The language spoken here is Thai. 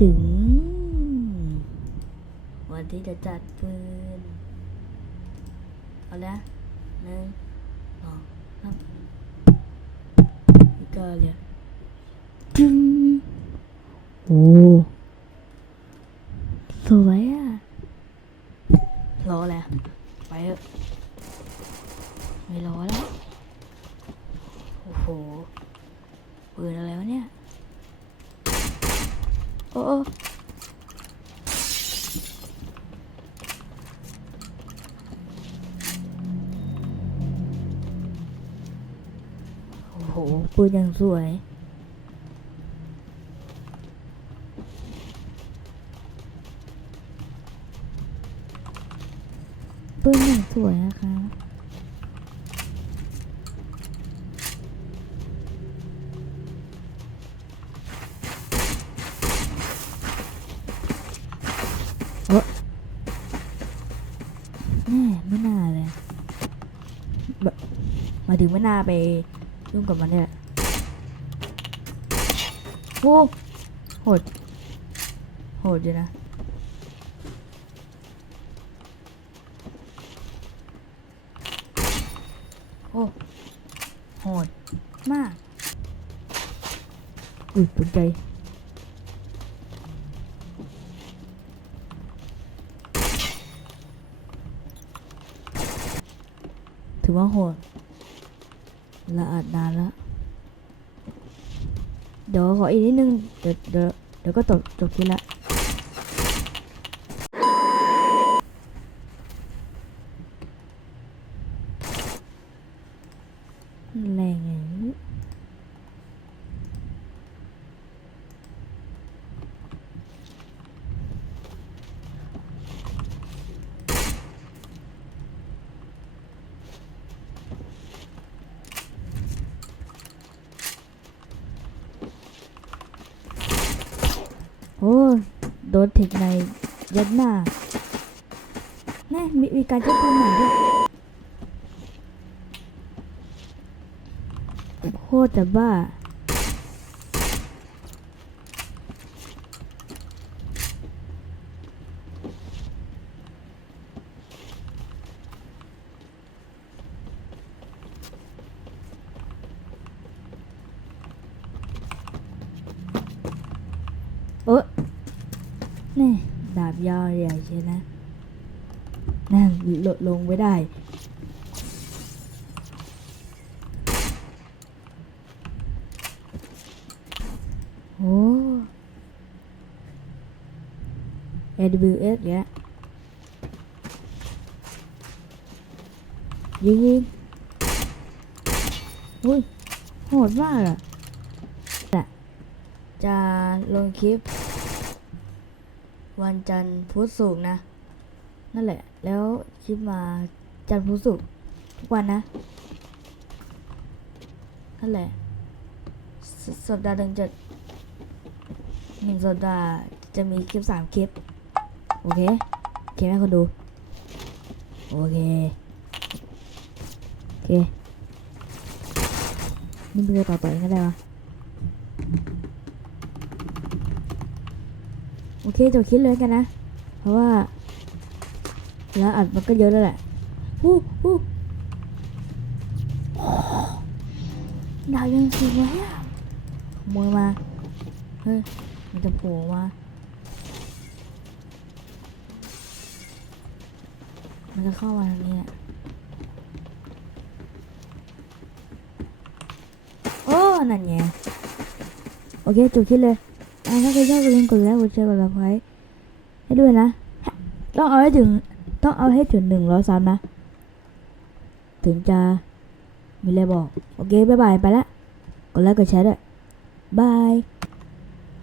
ถึง วันที่จะจัดปืน เอาละหนึ่งสองสามอีกเลยจึงโอ้สวยอะรอแหละไปเถอะไม่รอแล้ว โอ้โหปืนอะไรวะเนี่ย โอ้โหปืนยังสวย ปืนยังสวยนะคะ แม่ไม่น่าเลยแบบมาถึงไม่น่าไปยุ่งกับมันเนี่ยโอ้โหด โหดอยู่นะโอ้โหดมากอุ้ยตกใจ ถือว่าโหดละอาดนานแล้วเดี๋ยวขออีกนิดนึง เดี๋ยวเดี๋ยวเดี๋ยวก็จบจบคลิปละแรงไงนี้โอ้โดนเทคในยัดหน้าแน่มีมีการเจ็บปืนใหม่ด้วยโคตรจะบ้า เออนี่ดาบยาวใหญ่ใช่นะนั่งลดลงไม่ได้โอ้ AWS แกยิงยิงอุ้ยโหดมากอะ จะลงคลิป วันจันทร์พุธศุกร์นะ นั่นแหละ แล้วคลิปมาจันทร์พุธศุกร์ทุกวันนะ นั่นแหละสสัปดาห์หนึ่งจะหนึ่งสัปดาห์จะมีคลิปสามคลิป โอเคโอเคไหมคนดู โอเค โอเค นี่เป็นต่อไปก็ได้ปะ โอเคจบคลิปเลยกันนะ เพราะว่า แล้วอัดมันก็เยอะแล้วแหละฮู้ฮู้ดาวยังสวยอะขโมยมา เฮ้ย มันจะโผล่มามันจะเข้ามาทางนี้แหละโอ้ นั่นไงโอเคจบคลิปเลย ถ้าใครชอบอย่าลืมกดไลค์กดแชร์กดซับสไครต์ให้ด้วยนะ ต้องเอาให้ถึง ต้องเอาให้ถึงหนึ่งร้อยซับนะ ถึงจะมีอะไรบอก โอเค บ๊ายบาย ไปละ กดไลค์กดแชร์ด้วยบาย